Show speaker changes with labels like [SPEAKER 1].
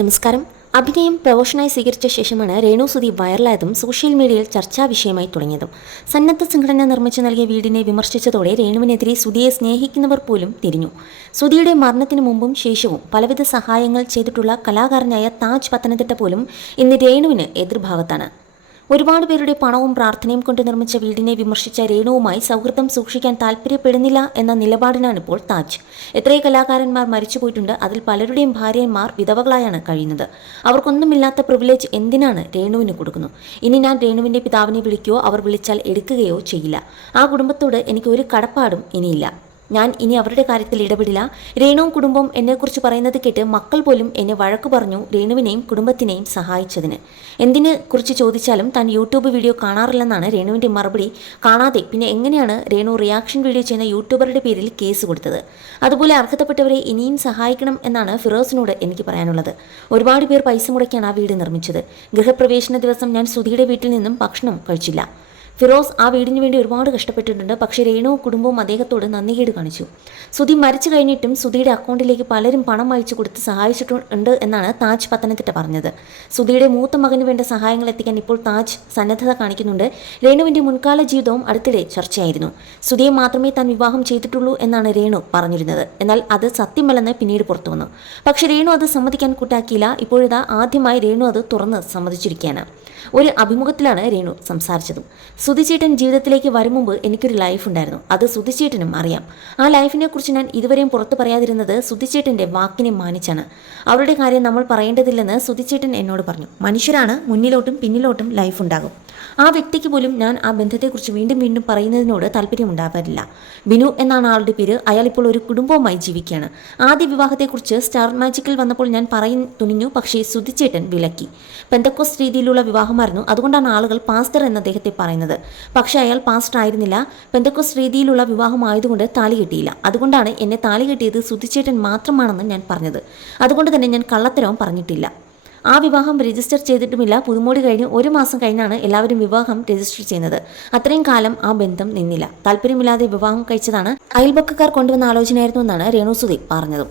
[SPEAKER 1] നമസ്കാരം. അഭിനയം പ്രൊഫഷനായി സ്വീകരിച്ച ശേഷമാണ് രേണു സുധി വൈറലായതും സോഷ്യൽ മീഡിയയിൽ ചർച്ചാ വിഷയമായി തുടങ്ങിയതും. സന്നദ്ധ സംഘടന നിർമ്മിച്ചു നൽകിയ വീടിനെ വിമർശിച്ചതോടെ രേണുവിനെതിരെ സുധിയെ സ്നേഹിക്കുന്നവർ പോലും തിരിഞ്ഞു. സുധിയുടെ മരണത്തിന് മുമ്പും ശേഷവും പലവിധ സഹായങ്ങൾ ചെയ്തിട്ടുള്ള കലാകാരനായ താജ് പത്തനംതിട്ട പോലും ഇന്ന് രേണുവിന് എതിർഭാഗത്താണ്. ഒരുപാട് പേരുടെ പണവും പ്രാർത്ഥനയും കൊണ്ട് നിർമ്മിച്ച വീടിനെ വിമർശിച്ച രേണുവുമായി സൗഹൃദം സൂക്ഷിക്കാൻ താല്പര്യപ്പെടുന്നില്ല എന്ന നിലപാടിനാണ് ഇപ്പോൾ താജ്. എത്രയോ കലാകാരന്മാർ മരിച്ചുപോയിട്ടുണ്ട് അതിൽ പലരുടെയും ഭാര്യമാർ വിധവകളായാണ് കഴിയുന്നത്. അവർക്കൊന്നുമില്ലാത്ത പ്രിവിലേജ് എന്തിനാണ് രേണുവിന് കൊടുക്കുന്നു ഇനി ഞാൻ രേണുവിന്റെ പിതാവിനെ വിളിക്കുകയോ അവർ വിളിച്ചാൽ എടുക്കുകയോ ചെയ്യില്ല. ആ കുടുംബത്തോട് എനിക്ക് ഒരു കടപ്പാടും ഇനിയില്ല. ഞാൻ ഇനി അവരുടെ കാര്യത്തിൽ ഇടപെടില്ല. രേണുവും കുടുംബവും എന്നെക്കുറിച്ച് പറയുന്നത് കേട്ട് മക്കൾ പോലും എന്നെ വഴക്ക് പറഞ്ഞു രേണുവിനെയും കുടുംബത്തിനെയും സഹായിച്ചതിന്. എന്തിനെ കുറിച്ച് ചോദിച്ചാലും താൻ യൂട്യൂബ് വീഡിയോ കാണാറില്ലെന്നാണ് രേണുവിന്റെ മറുപടി. കാണാതെ പിന്നെ എങ്ങനെയാണ് രേണു റിയാക്ഷൻ വീഡിയോ ചെയ്യുന്ന യൂട്യൂബറുടെ പേരിൽ കേസ് കൊടുത്തത്? അതുപോലെ അർഹതപ്പെട്ടവരെ ഇനിയും സഹായിക്കണം എന്നാണ് ഫിറോസിനോട് എനിക്ക് പറയാനുള്ളത്. ഒരുപാട് പേർ പൈസ മുടക്കിയാണ് ആ വീട് നിർമ്മിച്ചത്. ഗൃഹപ്രവേശന ദിവസം ഞാൻ സുധിയുടെ വീട്ടിൽ നിന്നും ഭക്ഷണം കഴിച്ചില്ല. ഫിറോസ് ആ വീടിന് വേണ്ടി ഒരുപാട് കഷ്ടപ്പെട്ടിട്ടുണ്ട്. പക്ഷേ രേണുവും കുടുംബവും അദ്ദേഹത്തോട് നന്ദികേട് കാണിച്ചു. സുധി മരിച്ചു കഴിഞ്ഞിട്ടും സുധിയുടെ അക്കൗണ്ടിലേക്ക് പലരും പണം അയച്ചു കൊടുത്ത് സഹായിച്ചിട്ടുണ്ട് എന്നാണ് താജ് പത്തനംതിട്ട പറഞ്ഞത്. സുധിയുടെ മൂത്ത മകന് വേണ്ട സഹായങ്ങൾ എത്തിക്കാൻ ഇപ്പോൾ താജ് സന്നദ്ധത കാണിക്കുന്നുണ്ട്. രേണുവിന്റെ മുൻകാല ജീവിതവും അടുത്തിടെ ചർച്ചയായിരുന്നു. സുധിയെ മാത്രമേ താൻ വിവാഹം ചെയ്തിട്ടുള്ളൂ എന്നാണ് രേണു പറഞ്ഞിരുന്നത്. എന്നാൽ അത് സത്യമല്ലെന്ന് പിന്നീട് പുറത്തു വന്നു. പക്ഷേ രേണു അത് സമ്മതിക്കാൻ കൂട്ടാക്കിയില്ല. ഇപ്പോഴിതാ ആദ്യമായി രേണു അത് തുറന്ന് സമ്മതിച്ചിരിക്കുകയാണ്. ഒരു അഭിമുഖത്തിലാണ് രേണു സംസാരിച്ചതും. സുധിച്ചേട്ടൻ ജീവിതത്തിലേക്ക് വരും മുമ്പ് എനിക്കൊരു ലൈഫ് ഉണ്ടായിരുന്നു. അത് സുധിച്ചേട്ടനും അറിയാം. ആ ലൈഫിനെ കുറിച്ച് ഞാൻ ഇതുവരെയും പുറത്തു പറയാതിരുന്നത് സുധിച്ചേട്ടന്റെ വാക്കിനെ മാനിച്ചാണ്. അവരുടെ കാര്യം നമ്മൾ പറയേണ്ടതില്ലെന്ന് സുധിച്ചേട്ടൻ എന്നോട് പറഞ്ഞു. മനുഷ്യരാണ് മുന്നിലോട്ടും പിന്നിലോട്ടും ലൈഫ് ഉണ്ടാകും. ആ വ്യക്തിക്ക് പോലും ഞാൻ ആ ബന്ധത്തെക്കുറിച്ച് വീണ്ടും വീണ്ടും പറയുന്നതിനോട് താല്പര്യമുണ്ടാവാറില്ല. ബിനു എന്നാണ് ആളുടെ പേര്. അയാൾ ഇപ്പോൾ ഒരു കുടുംബവുമായി ജീവിക്കുകയാണ്. ആദ്യ വിവാഹത്തെക്കുറിച്ച് സ്റ്റാർ മാജിക്കിൽ വന്നപ്പോൾ ഞാൻ പറയും തുനിഞ്ഞു പക്ഷേ സുധിച്ചേട്ടൻ വിലക്കി. പെന്തക്കോസ് രീതിയിലുള്ള വിവാഹമായിരുന്നു. അതുകൊണ്ടാണ് ആളുകൾ പാസ്റ്റർ എന്ന അദ്ദേഹത്തെ പറയുന്നത്. പക്ഷേ അയാൾ പാസ്റ്റർ ആയിരുന്നില്ല. പെന്തക്കോസ് രീതിയിലുള്ള വിവാഹമായതുകൊണ്ട് താലി കെട്ടിയില്ല. അതുകൊണ്ടാണ് എന്നെ താലി കെട്ടിയത് സുധിച്ചേട്ടൻ മാത്രമാണെന്ന് ഞാൻ പറഞ്ഞത്. അതുകൊണ്ട് തന്നെ ഞാൻ കള്ളത്തരവും പറഞ്ഞിട്ടില്ല. ആ വിവാഹം രജിസ്റ്റർ ചെയ്തിട്ടുമില്ല. പുതുമോടി കഴിഞ്ഞ് ഒരു മാസം കഴിഞ്ഞാണ് എല്ലാവരും വിവാഹം രജിസ്റ്റർ ചെയ്യുന്നത്. അത്രയും കാലം ആ ബന്ധം നിന്നില്ല. താല്പര്യമില്ലാതെ വിവാഹം കഴിച്ചതാണ് അയൽപക്കക്കാർ കൊണ്ടുവന്ന ആലോചനയായിരുന്നു എന്നാണ് രേണു സുധി പറഞ്ഞതും.